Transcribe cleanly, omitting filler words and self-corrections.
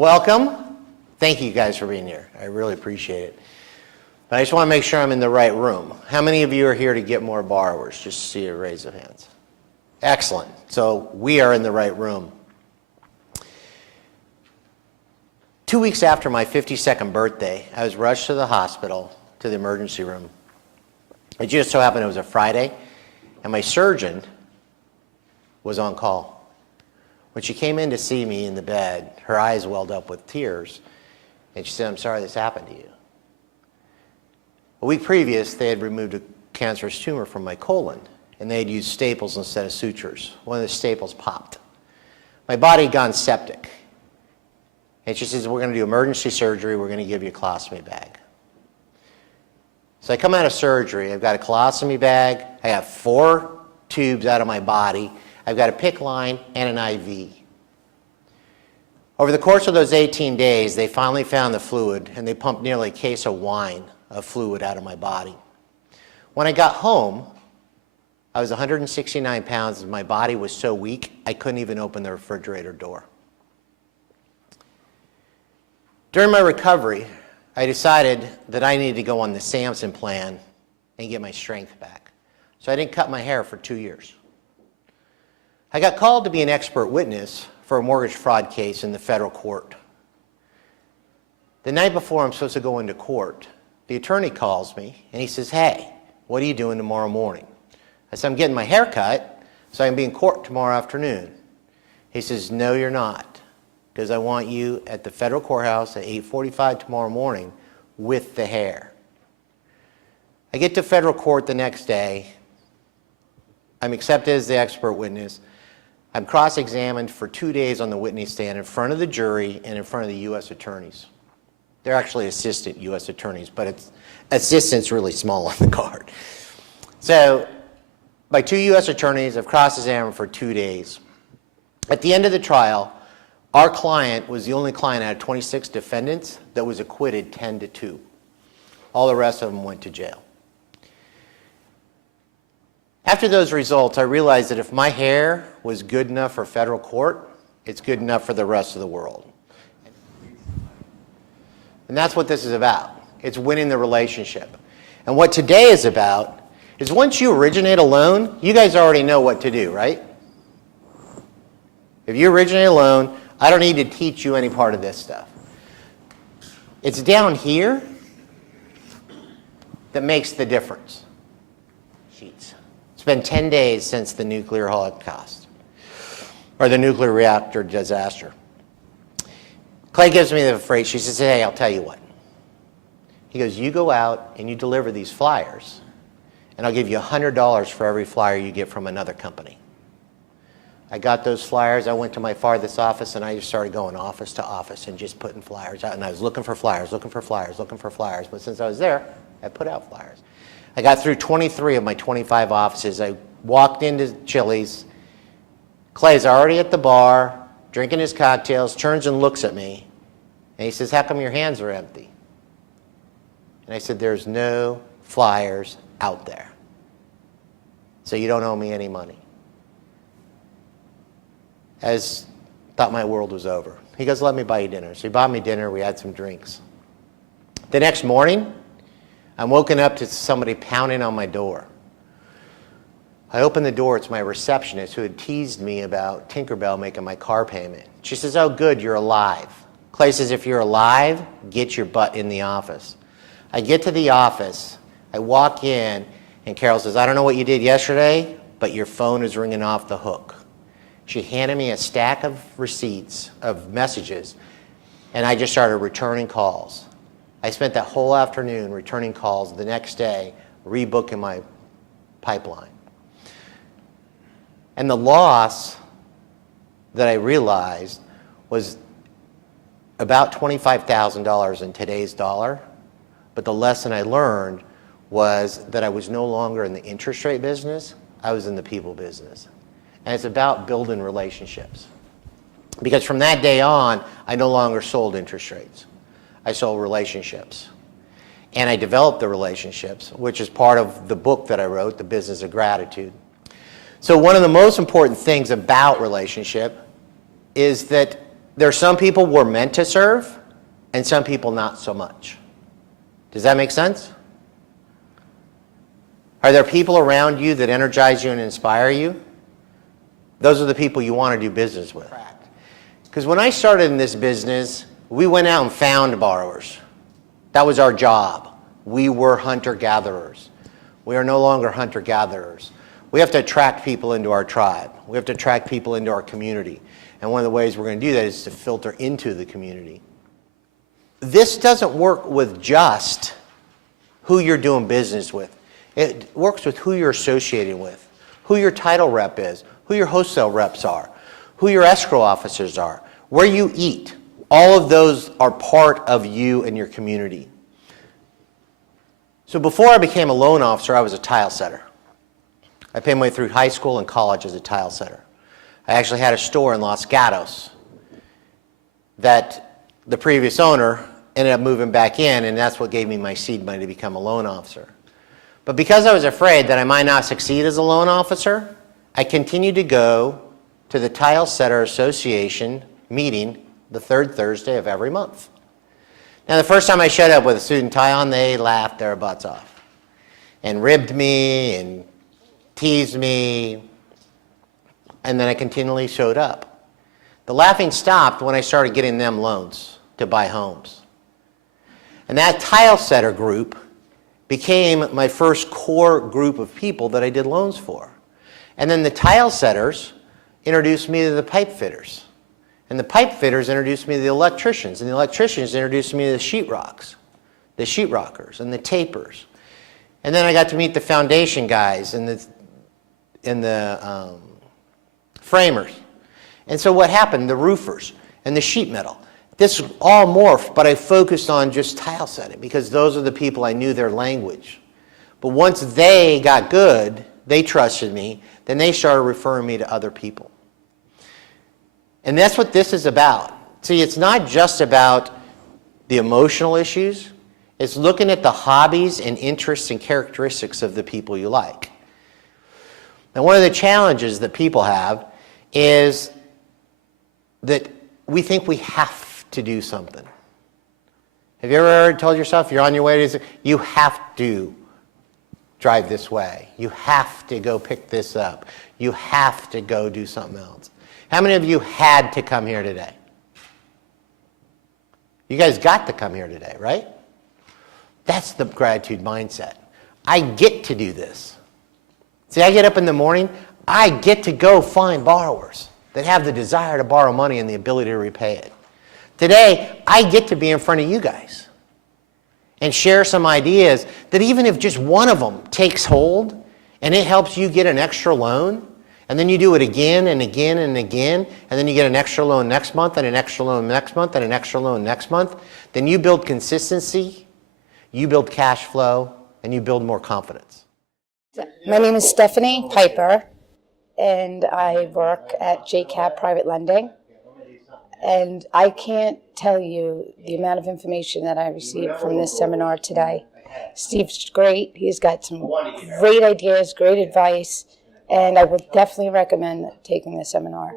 Welcome. Thank you guys for being here. I really appreciate it. But I just want to make sure I'm in the right room. How many of you are here to get more borrowers? Just see a raise of hands. Excellent. So we are in the right room. 2 weeks after my 52nd birthday, I was rushed to the hospital, to the emergency room. It just so happened it was a Friday, and my surgeon was on call. When she came in to see me in the bed, her eyes welled up with tears, and she said, "I'm sorry this happened to you." A week previous, they had removed a cancerous tumor from my colon, and they had used staples instead of sutures. One of the staples popped. My body had gone septic. And she says, "We're going to do emergency surgery. We're going to give you a colostomy bag." So I come out of surgery. I've got a colostomy bag. I have 4 tubes out of my body. I've got a PICC line and an IV. Over the course of those 18 days, they finally found the fluid, and they pumped nearly a case of wine of fluid out of my body. When I got home, I was 169 pounds, and my body was so weak, I couldn't even open the refrigerator door. During my recovery, I decided that I needed to go on the Samson plan and get my strength back. So I didn't cut my hair for 2 years. I got called to be an expert witness for a mortgage fraud case in the federal court. The night before I'm supposed to go into court, the attorney calls me and he says, "Hey, what are you doing tomorrow morning?" I said, "I'm getting my hair cut so I can be in court tomorrow afternoon." He says, "No, you're not, because I want you at the federal courthouse at 8:45 tomorrow morning with the hair." I get to federal court the next day. I'm accepted as the expert witness. I'm cross-examined for 2 days on the witness stand in front of the jury and in front of the U.S. attorneys. They're actually assistant U.S. attorneys, but assistant's really small on the card. So by 2 U.S. attorneys, I've cross-examined for 2 days. At the end of the trial, our client was the only client out of 26 defendants that was acquitted 10-2. All the rest of them went to jail. After those results, I realized that if my hair was good enough for federal court, it's good enough for the rest of the world. And that's what this is about. It's winning the relationship. And what today is about is once you originate a loan, you guys already know what to do, right? If you originate a loan, I don't need to teach you any part of this stuff. It's down here that makes the difference. Sheets. It's been 10 days since the nuclear holocaust, or the nuclear reactor disaster. Clay gives me the phrase, she says, "Hey, I'll tell you what." He goes, "You go out and you deliver these flyers, and I'll give you $100 for every flyer you get from another company." I got those flyers. I went to my farthest office, and I just started going office to office and just putting flyers out. And I was looking for flyers, looking for flyers, looking for flyers. But since I was there, I put out flyers. I got through 23 of my 25 offices. I walked into Chili's. Clay's already at the bar, drinking his cocktails, turns and looks at me. And he says, "How come your hands are empty?" And I said, "There's no flyers out there. So you don't owe me any money." As thought my world was over. He goes, "Let me buy you dinner." So he bought me dinner. We had some drinks. The next morning, I'm woken up to somebody pounding on my door. I open the door. It's my receptionist who had teased me about Tinkerbell making my car payment. She says, "Oh, good, you're alive." Clay says, "If you're alive, get your butt in the office." I get to the office. I walk in, and Carol says, "I don't know what you did yesterday, but your phone is ringing off the hook." She handed me a stack of receipts, of messages, and I just started returning calls. I spent that whole afternoon returning calls. The next day, rebooking my pipeline. And the loss that I realized was about $25,000 in today's dollar. But the lesson I learned was that I was no longer in the interest rate business. I was in the people business. And it's about building relationships. Because from that day on, I no longer sold interest rates. I sold relationships. And I developed the relationships, which is part of the book that I wrote, The Business of Gratitude. So one of the most important things about relationship is that There are some people we're meant to serve, and some people not so much. Does that make sense? Are there people around you that energize you and inspire you? Those are the people you want to do business with. Because when I started in this business, we went out and found borrowers. That was our job. We were hunter-gatherers. We are no longer hunter-gatherers. We have to attract people into our tribe. We have to attract people into our community. And one of the ways we're going to do that is to filter into the community. This doesn't work with just who you're doing business with. It works with who you're associated with, who your title rep is, who your wholesale reps are, who your escrow officers are, where you eat. All of those are part of you and your community. So before I became a loan officer, I was a tile setter. I paid my way through high school and college as a tile setter. I actually had a store in Los Gatos that the previous owner ended up moving back in, and that's what gave me my seed money to become a loan officer. But because I was afraid that I might not succeed as a loan officer, I continued to go to the Tile Setter Association meeting the third Thursday of every month. Now, the first time I showed up with a suit and tie on, they laughed their butts off and ribbed me and teased me, and then I continually showed up. The laughing stopped when I started getting them loans to buy homes. And that tile setter group became my first core group of people that I did loans for. And then the tile setters introduced me to the pipe fitters. And the pipe fitters introduced me to the electricians. And the electricians introduced me to the sheetrockers, and the tapers. And then I got to meet the foundation guys and the framers. And so what happened? The roofers and the sheet metal. This all morphed, but I focused on just tile setting because those are the people I knew their language. But once they got good, they trusted me, then they started referring me to other people. And that's what this is about. See, it's not just about the emotional issues. It's looking at the hobbies and interests and characteristics of the people you like. Now, one of the challenges that people have is that we think we have to do something. Have you ever told yourself you're on your way to, you have to drive this way. You have to go pick this up. You have to go do something else. How many of you had to come here today? You guys got to come here today, right? That's the gratitude mindset. I get to do this. See, I get up in the morning, I get to go find borrowers that have the desire to borrow money and the ability to repay it. Today, I get to be in front of you guys and share some ideas that even if just one of them takes hold and it helps you get an extra loan, and then you do it again and again and again, and then you get an extra loan next month and an extra loan next month and an extra loan next month, then you build consistency, you build cash flow, and you build more confidence. My name is Stephanie Piper, and I work at JCAP Private Lending. And I can't tell you the amount of information that I received from this seminar today. Steve's great. He's got some great ideas, great advice, and I would definitely recommend taking this seminar.